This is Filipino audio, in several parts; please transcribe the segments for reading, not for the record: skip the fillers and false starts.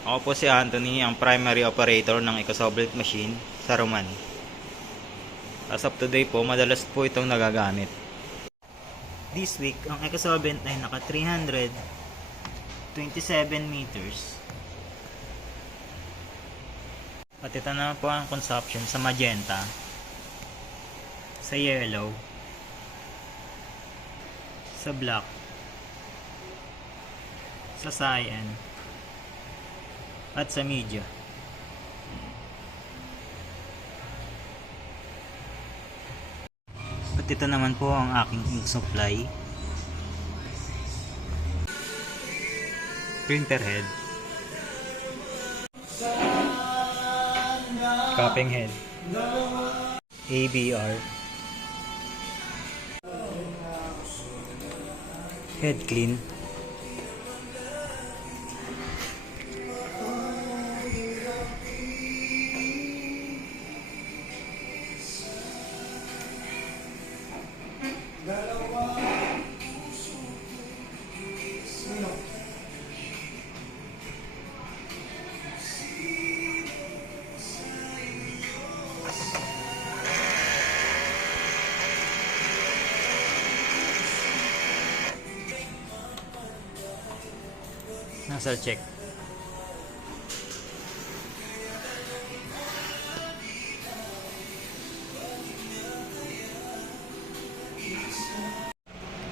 Ako po si Anthony, ang primary operator ng EcoSolvent machine sa Roman. As of today po, madalas po itong nagagamit. This week, ang EcoSolvent ay naka 327 meters. At ito na po ang consumption sa magenta, sa yellow, sa black, sa cyan, at sa media. At ito naman po ang aking ink supply, printer head, cupping head, ABR, head clean, nozzle check.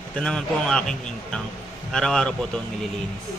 Ito naman po ang aking ink tank. Araw-araw po ito nililinis.